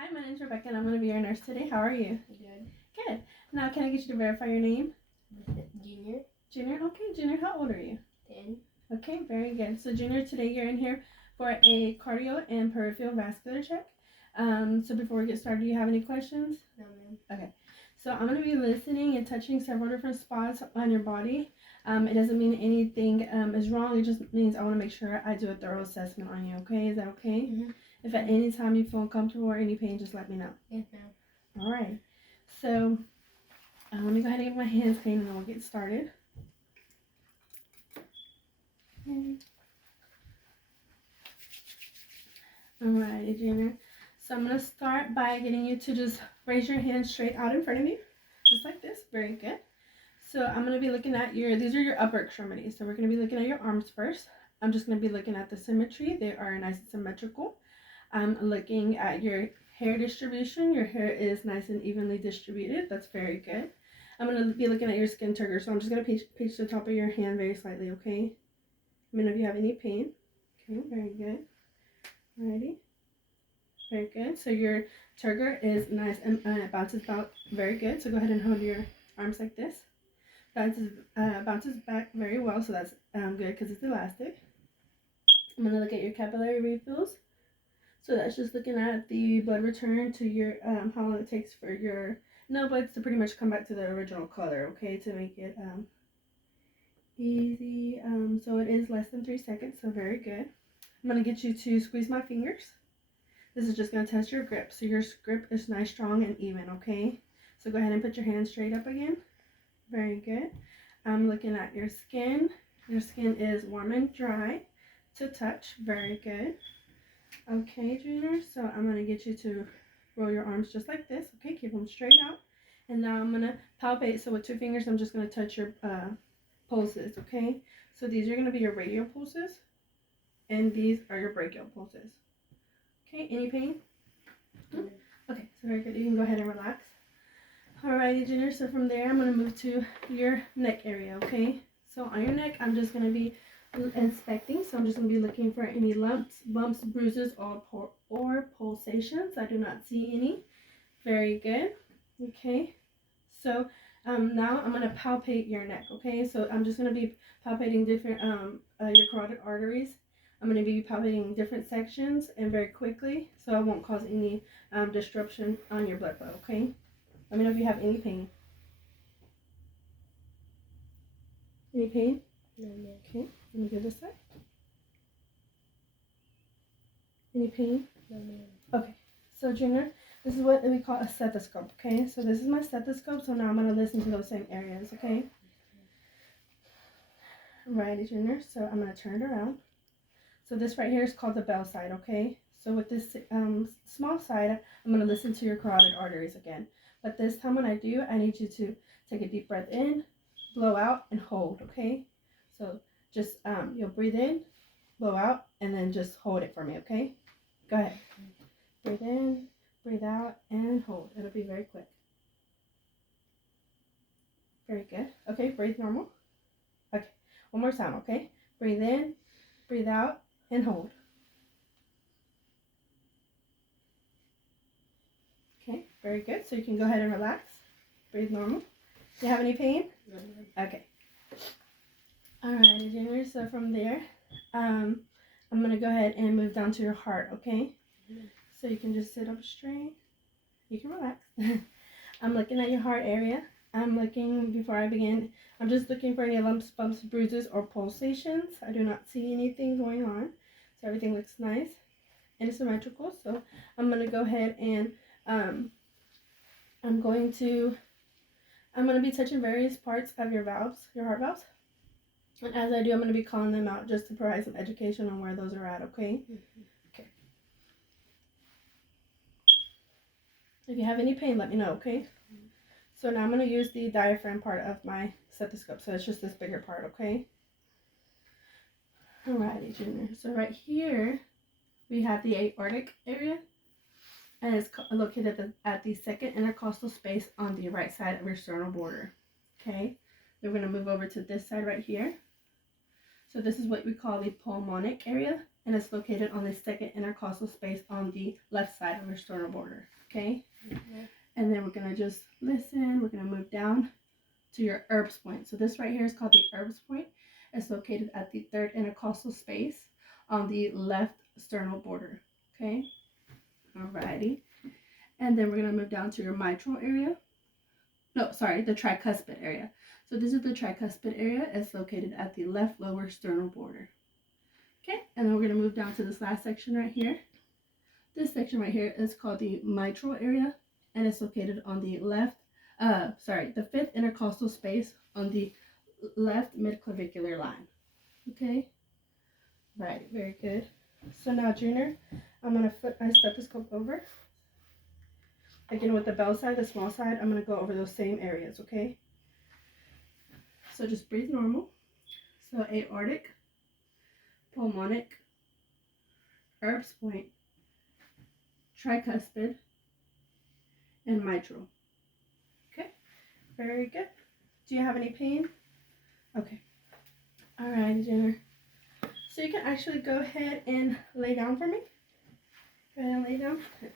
Hi, my name's Rebecca and I'm going to be your nurse today. How are you? Good. Good. Now, can I get you to verify your name? Junior. Junior? Okay, Junior, how old are you? 10. Okay, very good. So, Junior, today you're in here for a cardio and peripheral vascular check. So before we get started, do you have any questions? No, ma'am. Okay. So I'm going to be listening and touching several different spots on your body. It doesn't mean anything is wrong. It just means I want to make sure I do a thorough assessment on you. Okay? Is that okay? Mm-hmm. If at any time you feel uncomfortable or any pain, just let me know. Yes, ma'am. All right. So let me go ahead and get my hands clean and then we'll get started. Okay. Alrighty, Junior. So I'm going to start by getting you to just raise your hands straight out in front of you. Just like this. Very good. So I'm going to be looking at these are your upper extremities. So we're going to be looking at your arms first. I'm just going to be looking at the symmetry. They are nice and symmetrical. I'm looking at your hair distribution. Your hair is nice and evenly distributed. That's very good. I'm going to be looking at your skin turgor. So I'm just going to pinch the top of your hand very slightly, okay? Let me know if you have any pain. Okay, very good. Alrighty. Very good. So your turgor is nice and it bounces out very good. So go ahead and hold your arms like this. Bounces back very well, so that's good because it's elastic. I'm going to look at your capillary refills. So that's just looking at the blood return to your, how long it takes for your nail buds to pretty much come back to the original color, okay, to make it easy. So it is less than 3 seconds, so very good. I'm going to get you to squeeze my fingers. This is just going to test your grip. So your grip is nice, strong, and even, okay? So go ahead and put your hands straight up again. Very good. I'm looking at your skin. Your skin is warm and dry to touch. Very good. Okay, Junior. So I'm going to get you to roll your arms just like this. Okay, keep them straight out. And now I'm going to palpate. So with 2 fingers, I'm just going to touch your pulses, okay? So these are going to be your radial pulses. And these are your brachial pulses. Okay, any pain? No? Okay, so very good. You can go ahead and relax. Alrighty, Junior, so from there, I'm going to move to your neck area, okay? So on your neck, I'm just going to be inspecting. So I'm just going to be looking for any lumps, bumps, bruises, or pulsations. I do not see any. Very good. Okay. So now I'm going to palpate your neck, okay? So I'm just going to be palpating different, your carotid arteries. I'm going to be palpating different sections and very quickly, so I won't cause any disruption on your blood flow, okay? Let me know if you have any pain. Any pain? No, ma'am. Okay, let me go this side. Any pain? No, ma'am. Okay, so Junior, this is what we call a stethoscope, okay? So this is my stethoscope, so now I'm going to listen to those same areas, okay? Righty, Junior, so I'm going to turn it around. So this right here is called the bell side, okay? So with this small side, I'm going to listen to your carotid arteries again. But this time when I do, I need you to take a deep breath in, blow out, and hold, okay? So just, you'll breathe in, blow out, and then just hold it for me, okay? Go ahead. Breathe in, breathe out, and hold. It'll be very quick. Very good. Okay, breathe normal. Okay, one more time, okay? Breathe in, breathe out, and hold. Okay, very good. So you can go ahead and relax. Breathe normal. Do you have any pain? No, ma'am. Okay. Alright, Junior. So from there, I'm going to go ahead and move down to your heart, okay? So you can just sit up straight. You can relax. I'm looking at your heart area. I'm looking, before I begin, I'm just looking for any lumps, bumps, bruises, or pulsations. I do not see anything going on. So everything looks nice and symmetrical. So I'm going to go ahead and I'm going to be touching various parts of your valves, your heart valves. And as I do, I'm going to be calling them out just to provide some education on where those are at, okay? Mm-hmm. Okay. If you have any pain, let me know, okay? Mm-hmm. So now I'm going to use the diaphragm part of my stethoscope. So it's just this bigger part, okay? Alrighty, Junior. So right here, we have the aortic area. And it's located at the second intercostal space on the right side of your sternal border. Okay, we're going to move over to this side right here. So this is what we call the pulmonic area. and it's located on the second intercostal space on the left side of your sternal border. Okay? Okay. And then we're going to just listen. We're going to move down to your Erb's point. So this right here is called the Erb's point. It's located at the third intercostal space on the left sternal border. Okay? Alrighty. And then we're going to move down to your mitral area. No, sorry, the tricuspid area. So this is the tricuspid area. It's located at the left lower sternal border. Okay, and then we're going to move down to this last section right here. This section right here is called the mitral area, and it's located on the the fifth intercostal space on the left midclavicular line. Okay, right, very good. So now, Junior, I'm going to flip my stethoscope over. Again, with the bell side, the small side, I'm going to go over those same areas, okay? So just breathe normal. So aortic, pulmonic, Erb's point, tricuspid, and mitral. Okay, very good. Do you have any pain? Okay. All right, Jenner. So you can actually go ahead and lay down for me. Go ahead and lay down. Okay.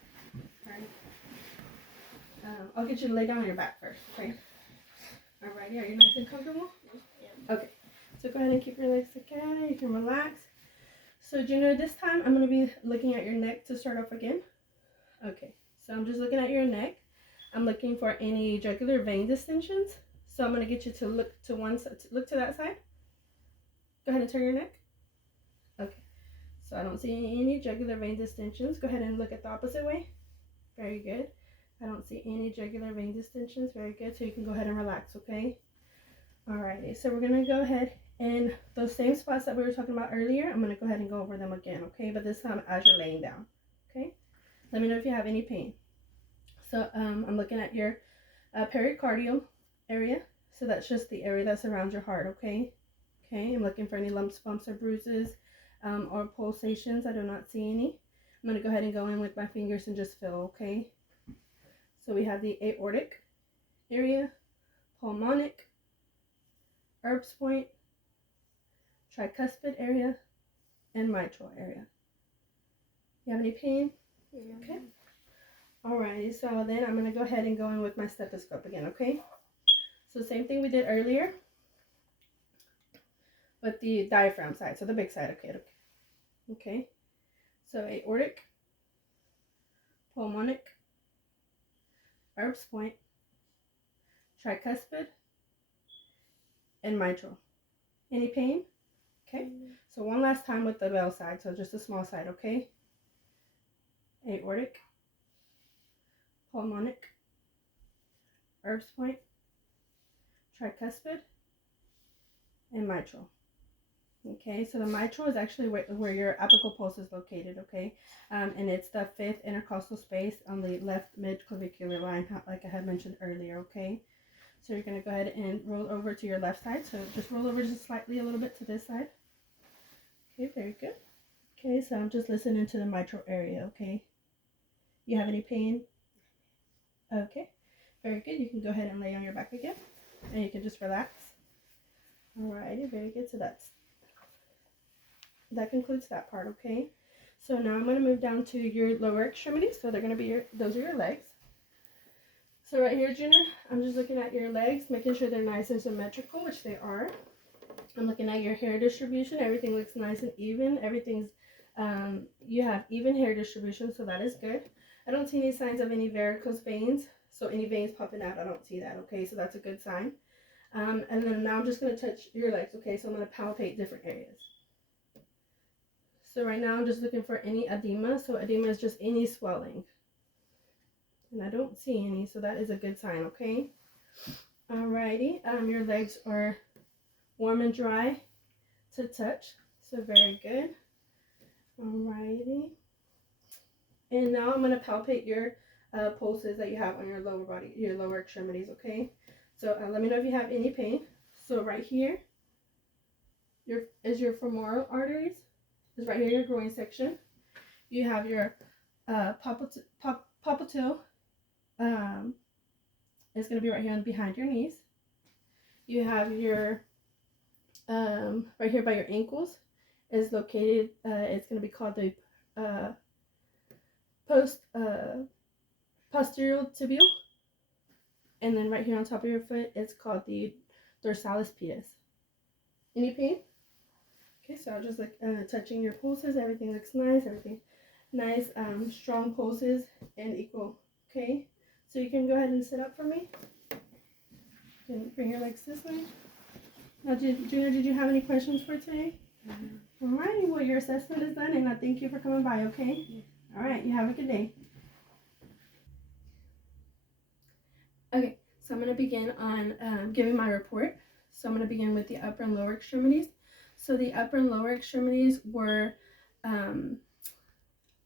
All right. I'll get you to lay down on your back first, okay? Alrighty, are you nice and comfortable? Yeah. Okay, so go ahead and keep your legs together. You can relax. So, Junior, this time I'm going to be looking at your neck to start off again. Okay, so I'm just looking at your neck. I'm looking for any jugular vein distensions. So I'm going to get you to look to one side, look to that side. Go ahead and turn your neck. Okay, so I don't see any jugular vein distensions. Go ahead and look at the opposite way. Very good. I don't see any jugular vein distensions. Very good. So you can go ahead and relax, okay? Alrighty. So we're going to go ahead and those same spots that we were talking about earlier, I'm going to go ahead and go over them again, okay? But this time as you're laying down, okay? Let me know if you have any pain. So I'm looking at your pericardial area. So that's just the area that surrounds your heart, okay? Okay. I'm looking for any lumps, bumps, or bruises or pulsations. I do not see any. I'm going to go ahead and go in with my fingers and just feel, okay? So we have the aortic area, pulmonic, Erb's point, tricuspid area, and mitral area. You have any pain? Yeah. Okay. Alrighty, so then I'm going to go ahead and go in with my stethoscope again, okay? So same thing we did earlier with the diaphragm side, so the big side, okay. Okay, so aortic, pulmonic, Erb's point, tricuspid, and mitral. Any pain? Okay, so one last time with the bell side, so just the small side, okay? Aortic, pulmonic, Erb's point, tricuspid, and mitral. Okay, so the mitral is actually where your apical pulse is located, okay? And it's the fifth intercostal space on the left mid-clavicular line, like I had mentioned earlier, okay? So you're going to go ahead and roll over to your left side. So just roll over just slightly a little bit to this side. Okay, very good. Okay, so I'm just listening to the mitral area, okay? You have any pain? Okay, very good. You can go ahead and lay on your back again, and you can just relax. Alrighty, very good. So that concludes that part, okay? So now I'm going to move down to your lower extremities. So they're going to be those are your legs. So right here, Junior, I'm just looking at your legs, making sure they're nice and symmetrical, which they are. I'm looking at your hair distribution. Everything looks nice and even. Everything's, you have even hair distribution, so that is good. I don't see any signs of any varicose veins. So any veins popping out, I don't see that, okay? So that's a good sign. And then now I'm just going to touch your legs, okay? So I'm going to palpate different areas. So right now I'm just looking for any edema. So edema is just any swelling. And I don't see any, so that is a good sign, okay? Alrighty, your legs are warm and dry to touch, so very good. Alrighty. And now I'm going to palpate your pulses that you have on your lower body, your lower extremities, okay? So let me know if you have any pain. So right here is your femoral arteries. Is right here your groin section. You have your popliteal. It's going to be right here behind your knees. You have your right here by your ankles is located, it's going to be called the posterior tibial. And then right here on top of your foot, it's called the dorsalis pedis. Any pain? Okay, so I'll just like touching your pulses. Everything looks nice. Everything nice, strong pulses and equal. Okay, so you can go ahead and sit up for me. You can bring your legs this way. Now, Junior, did you have any questions for today? Mm-hmm. All right, well, your assessment is done, and I thank you for coming by, okay? All right, you have a good day. Okay, so I'm going to begin on giving my report. So I'm going to begin with the upper and lower extremities. So the upper and lower extremities were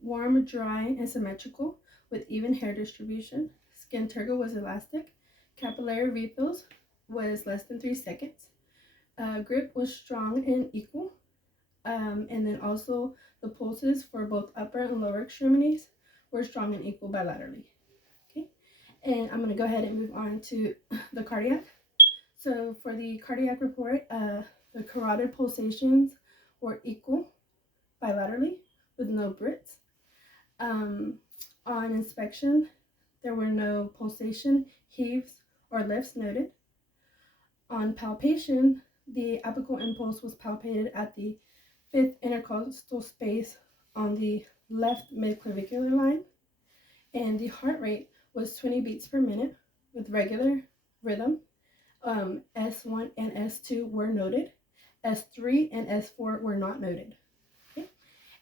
warm, dry, and symmetrical with even hair distribution. Skin turgor was elastic. Capillary refills was less than 3 seconds. Grip was strong and equal. And then also the pulses for both upper and lower extremities were strong and equal bilaterally. Okay, and I'm going to go ahead and move on to the cardiac. So for the cardiac report, the carotid pulsations were equal bilaterally with no Brits. On inspection, there were no pulsation, heaves, or lifts noted. On palpation, the apical impulse was palpated at the 5th intercostal space on the left midclavicular line, and the heart rate was 20 beats per minute with regular rhythm. S1 and S2 were noted. S3 and S4 were not noted. Okay?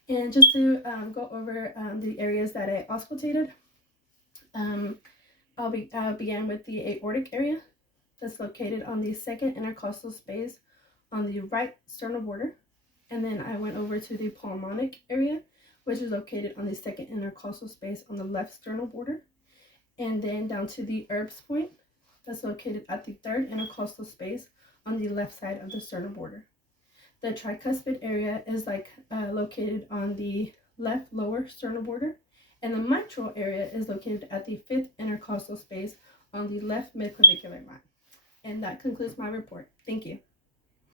And just to go over the areas that I auscultated, I'll begin with the aortic area that's located on the 2nd intercostal space on the right sternal border. And then I went over to the pulmonic area, which is located on the 2nd intercostal space on the left sternal border. And then down to the Erb's point, that's located at the 3rd intercostal space on the left side of the sternal border. The tricuspid area is located on the left lower sternal border, and the mitral area is located at the 5th intercostal space on the left midclavicular line. And that concludes my report. Thank you.